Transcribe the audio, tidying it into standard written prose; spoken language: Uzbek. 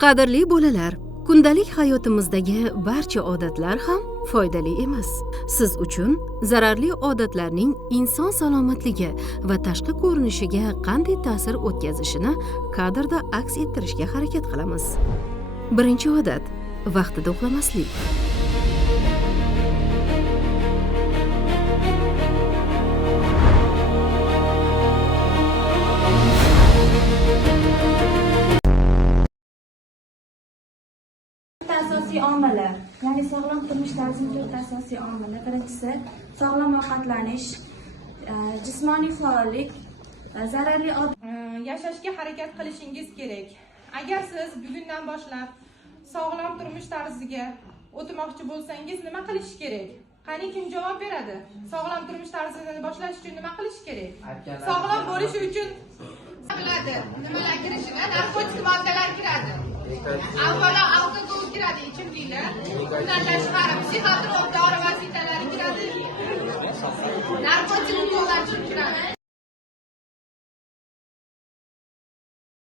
Qadrli bolalar, kundalik hayotimizdagi barcha odatlar ham foydali emas. Siz uchun zararli odatlarning inson salomatligi va tashqi ko'rinishiga qanday ta'sir o'tkazishini kadrda aks ettirishga harakat qilamiz. Birinchi odat: vaqtida uxlamaslik. Asosiy omillar, ya'ni sog'lom turmush tarzining 4 asosiy omili. Birinchisi sog'lom ovqatlanish, jismoniy faollik, zararli yashashga harakat qilishingiz kerak. Agar siz bugundan boshlab sog'lom turmush tarziga o'tmoqchi bo'lsangiz nima qilish kerak? Qani kim javob beradi? Sog'lom turmush tarzini boshlash uchun nima qilish kerak? Sog'lom bo'lish uchun biladi, nimalar kirishiga, narkotik moddalar kiradi. Avvalo alkogol kiradi, ichimliklar. Undan tashqari psixotrop dori vositalari kiradi. Narkotik moddalar kiradi.